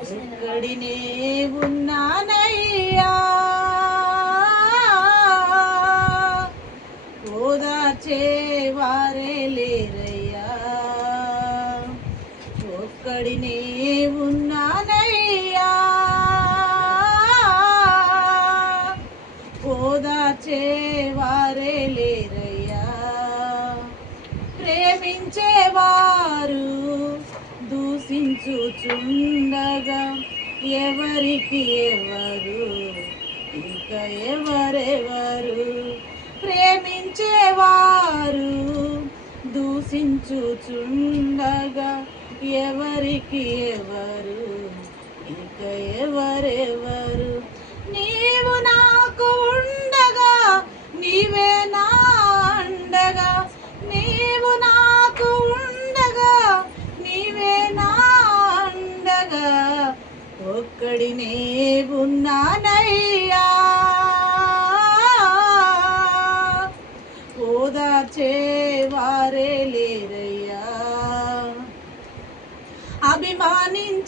ఒక్కడినే ఉన్నానయ్యా, ఓదార్చేవారే లేరయ్యా. ఒక్కడినే ఉన్నానయ్యా, ఓదార్చేవారే లేరయ్యా. ప్రేమించేవారు దూషించుచుండగా ఎవరికి ఎవరు ఇక ఎవరెవరు. ప్రేమించేవారు దూషించుచుండగా ఎవరికి ఎవరు ఇక ఎవరెవరు. నీవు నాకు ఉండగా నీవే నా అండగా, నీవు నాకు ఉండగా నీవే నా అండగా. ఒక్కడినే ఉన్నానయ్యా, ఓదార్చేవారే లేరయ్యా.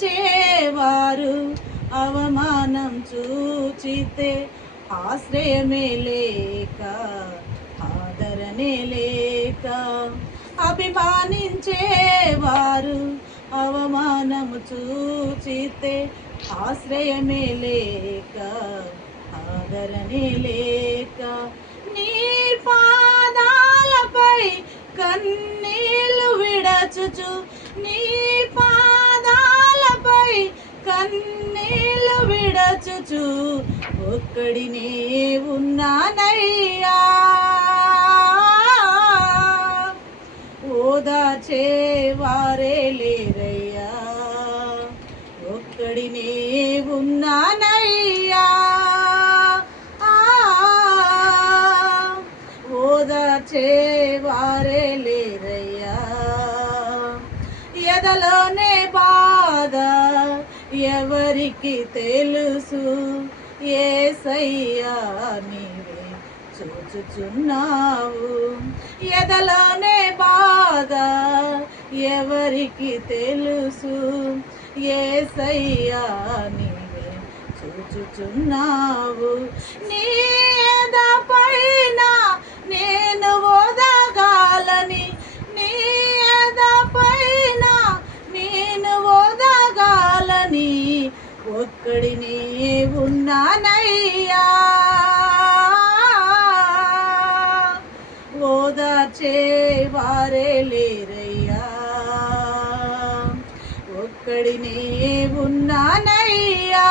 అభిమానించేవారు అవమానం చూచితే ఆశ్రయమే లేక ఆదరణే లేక. అభిమానించేవారు అవమానము చూచితే ఆశ్రయమే లేక ఆదరణే లేక. నీ పాదాలపై కన్నీళ్లు విడచుచు, నీ పాదాలపై కన్నీళ్లు విడచుచు ఒక్కడినే ఉన్నానయ్యా, ఓదార్చేవారే లేరయ్యా. ఒక్కడినే ఉన్నానయ్యా, ఓదార్చేవారే లేరయ్యా. ఎదలోనే బాధ ఎవరికి తెలుసు, యేసయ్యా నీవే చూచుచున్నావు. ఎదలోనే బాధ ఎవరికి తెలుసు, యేసయ్యా నీవే చూచుచున్నావు. నీ ఎదపైన నేను ఓదగాలని, నీ ఎదపైన నేను ఓదగాలని ఒక్కడినే ఉన్నానయ్యా, ఓదార్చేవారే లేరయ్యా. ఒక్కడినే ఉన్నానయ్యా,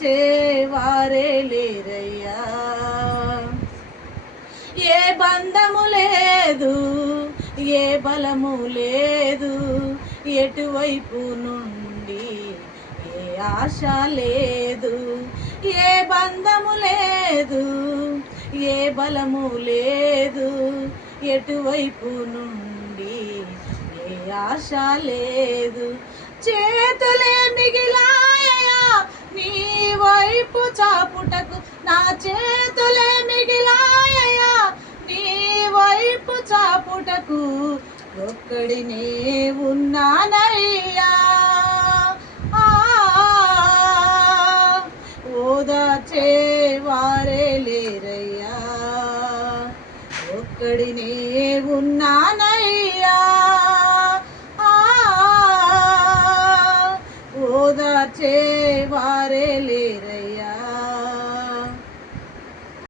ఓదార్చేవారే లేరయ్యా. ఏ బంధము లేదు, ఏ బలము లేదు, ఎటువైపు నుండి ఏ ఆశ లేదు. ఏ బంధము లేదు, ఏ బలము లేదు, ఎటువైపు నుండి ఏ ఆశ లేదు. చేతులే మిగిలాయా నీ వైపు చాపుటకు, నా చేతులే మిగిలాయా నీ వైపు చాపుటకు ఒక్కడినే ఉన్నానయ్యా, ఓదార్చేవారే లేరయ్యా. ఒక్కడినే ఉన్నానయ్యా, ఓదార్చేవారే లేరయ్యా.